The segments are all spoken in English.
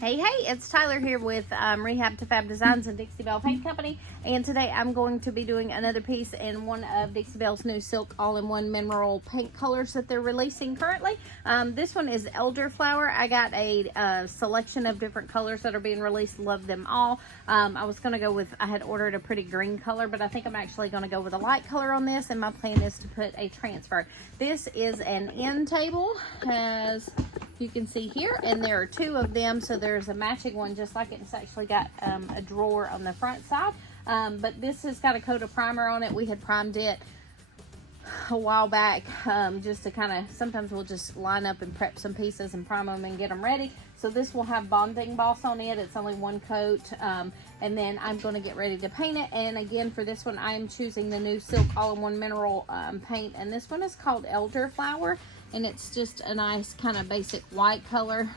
Hey, it's Tyler here with Rehab to Fab Designs and Dixie Belle Paint Company. And today I'm going to be doing another piece in one of Dixie Belle's new silk all-in-one mineral paint colors that they're releasing currently. This one is Elderflower. I got a selection of different colors that are being released. Love them all. I was going to go with, I had ordered a pretty green color, but I think I'm actually going to go with a light color on this. And my plan is to put a transfer. This is an end table, as you can see here, and there are two of them, so there's a matching one just like it. It's actually got a drawer on the front side, but this has got a coat of primer on it. We had primed it a while back, just to kind of, sometimes we'll just line up and prep some pieces and prime them and get them ready. So this will have bonding boss on it. It's only one coat, and then I'm going to get ready to paint it. And again, for this one, I am choosing the new silk all-in-one mineral paint, and this one is called Elderflower. And it's just a nice kind of basic white color.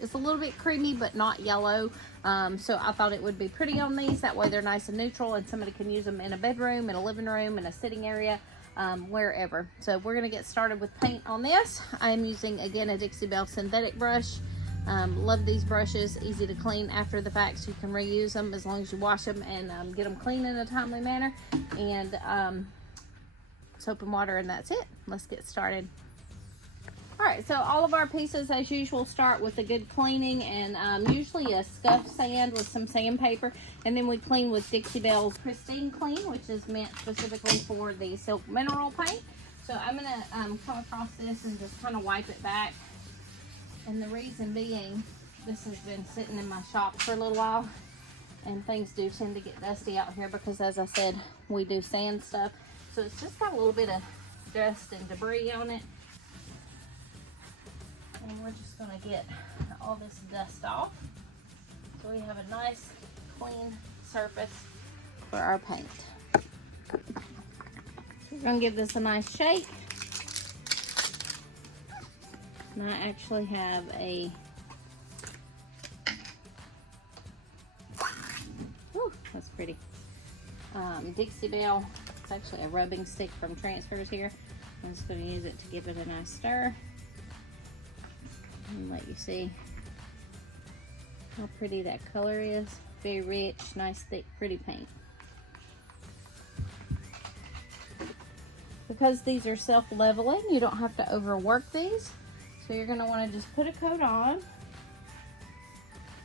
It's a little bit creamy, but not yellow. So I thought it would be pretty on these. That way they're nice and neutral, and somebody can use them in a bedroom, in a living room, in a sitting area, wherever. So we're going to get started with paint on this. I'm using, again, a Dixie Belle synthetic brush. Love these brushes. Easy to clean after the fact, so you can reuse them as long as you wash them and get them clean in a timely manner. And soap and water, and that's it. Let's get started. Alright, so all of our pieces, as usual, start with a good cleaning, and usually a scuff sand with some sandpaper, and then we clean with Dixie Belle's Pristine Clean, which is meant specifically for the silk mineral paint. So I'm going to come across this and just kind of wipe it back, and the reason being, this has been sitting in my shop for a little while, and things do tend to get dusty out here because, as I said, we do sand stuff, so it's just got a little bit of dust and debris on it. And we're just going to get all this dust off, so we have a nice clean surface for our paint. We're going to give this a nice shake. And I actually have a that's pretty Dixie Belle. It's actually a rubbing stick from Transfers here. I'm just going to use it to give it a nice stir and let you see how pretty that color is. Very rich, nice, thick, pretty paint. Because these are self-leveling, you don't have to overwork these. So you're going to want to just put a coat on.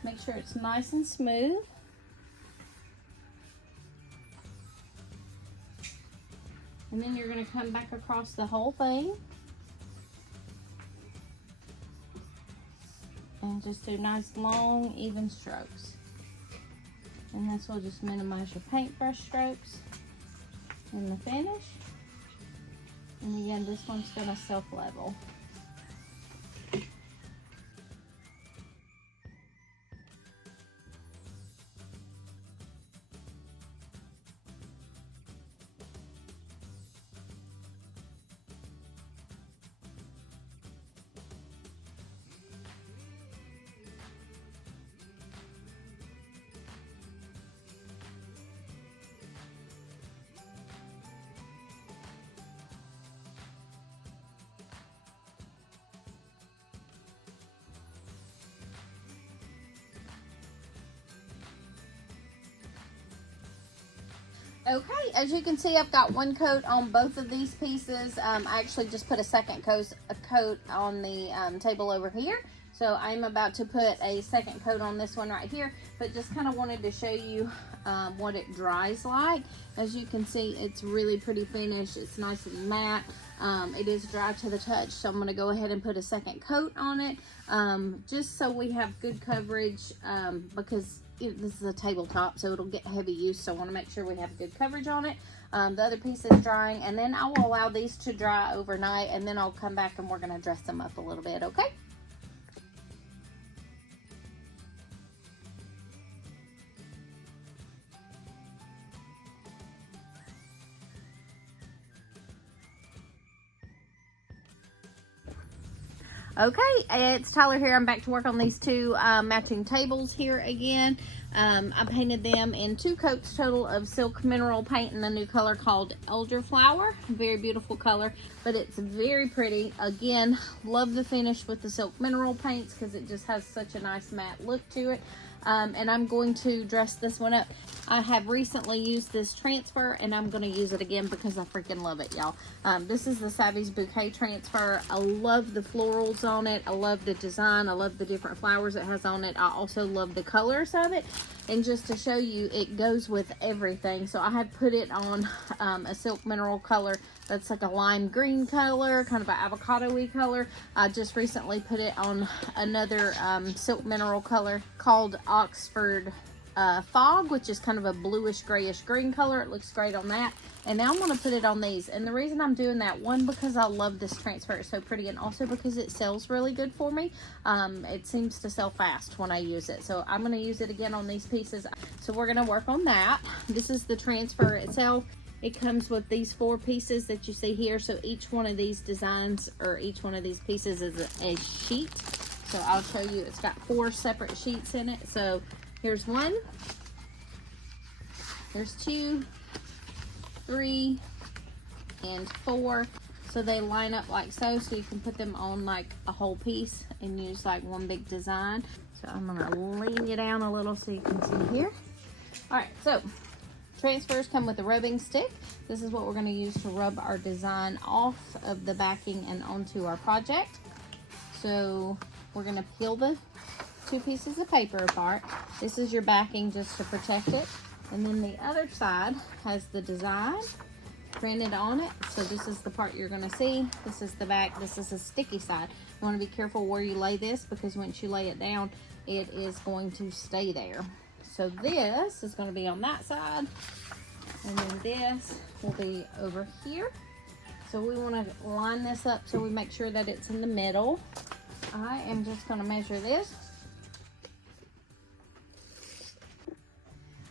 Make sure it's nice and smooth. And then you're going to come back across the whole thing. And just do nice, long, even strokes. And this will just minimize your paintbrush strokes in the finish. And again, this one's going to self-level. Okay, as you can see, I've got one coat on both of these pieces. I actually just put a second coat on the table over here. So I'm about to put a second coat on this one right here, but just kind of wanted to show you what it dries like. As you can see, it's really pretty finish. It's nice and matte. It is dry to the touch, so I'm going to go ahead and put a second coat on it, just so we have good coverage, because this is a tabletop, so it'll get heavy use, so I want to make sure we have good coverage on it. The other piece is drying, and then I will allow these to dry overnight, and then I'll come back and we're going to dress them up a little bit, okay? Okay, it's Tyler here. I'm back to work on these two matching tables here again. I painted them in 2 coats total of silk mineral paint in a new color called Elderflower. Very beautiful color, but it's very pretty. Again, love the finish with the silk mineral paints because it just has such a nice matte look to it. And I'm going to dress this one up. I have recently used this transfer and I'm going to use it again because I freaking love it, y'all. This is the Savvy's Bouquet transfer. I love the florals on it. I love the design. I love the different flowers it has on it. I also love the colors of it. And just to show you, it goes with everything. So I had put it on a silk mineral color that's like a lime green color, kind of an avocado-y color. I just recently put it on another silk mineral color called Oxford Fog, which is kind of a bluish grayish green color. It looks great on that. And now I'm going to put it on these. And the reason I'm doing that, one, because I love this transfer. It's so pretty. And also because it sells really good for me. It seems to sell fast when I use it. So I'm going to use it again on these pieces. So we're going to work on that. This is the transfer itself. It comes with these 4 pieces that you see here. So each one of these designs or each one of these pieces is a sheet. So I'll show you. It's got 4 separate sheets in it. So here's 1. There's 2, 3, and 4. So they line up like so. So you can put them on like a whole piece and use like one big design. So I'm going to lean you down a little so you can see here. All right. So transfers come with a rubbing stick. This is what we're going to use to rub our design off of the backing and onto our project. So we're going to peel the 2 pieces of paper apart. This is your backing just to protect it. And then the other side has the design printed on it. So this is the part you're going to see. This is the back. This is the sticky side. You want to be careful where you lay this because once you lay it down, it is going to stay there. So this is going to be on that side, and then this will be over here. So we want to line this up so we make sure that it's in the middle. I am just going to measure this.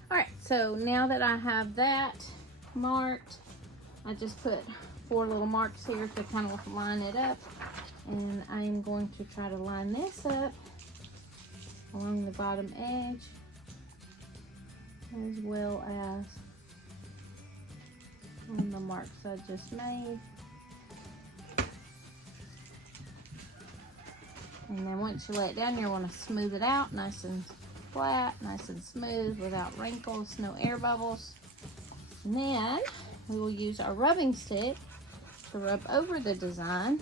All right, so now that I have that marked, I just put 4 little marks here to kind of line it up. And I am going to try to line this up along the bottom edge, as well as on the marks I just made. And then once you lay it down, you want to smooth it out nice and flat, nice and smooth, without wrinkles, no air bubbles. And then we will use our rubbing stick to rub over the design.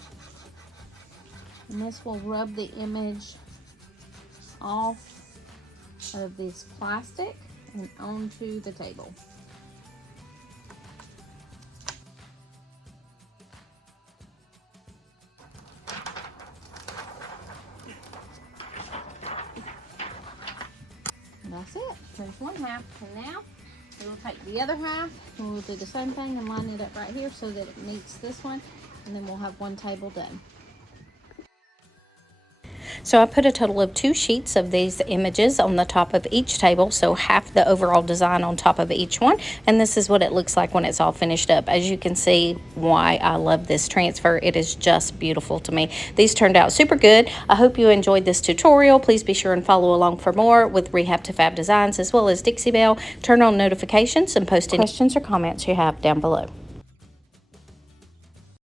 And this will rub the image off of this plastic and onto the table. And that's it. There's one half. And now we will take the other half and we'll do the same thing and line it up right here so that it meets this one. And then we'll have one table done. So I put a total of 2 sheets of these images on the top of each table, so half the overall design on top of each one. And this is what it looks like when it's all finished up. As you can see why I love this transfer. It is just beautiful to me. These turned out super good. I hope you enjoyed this tutorial. Please be sure and follow along for more with Rehab to Fab Designs as well as Dixie Belle. Turn on notifications and post any questions or comments you have down below.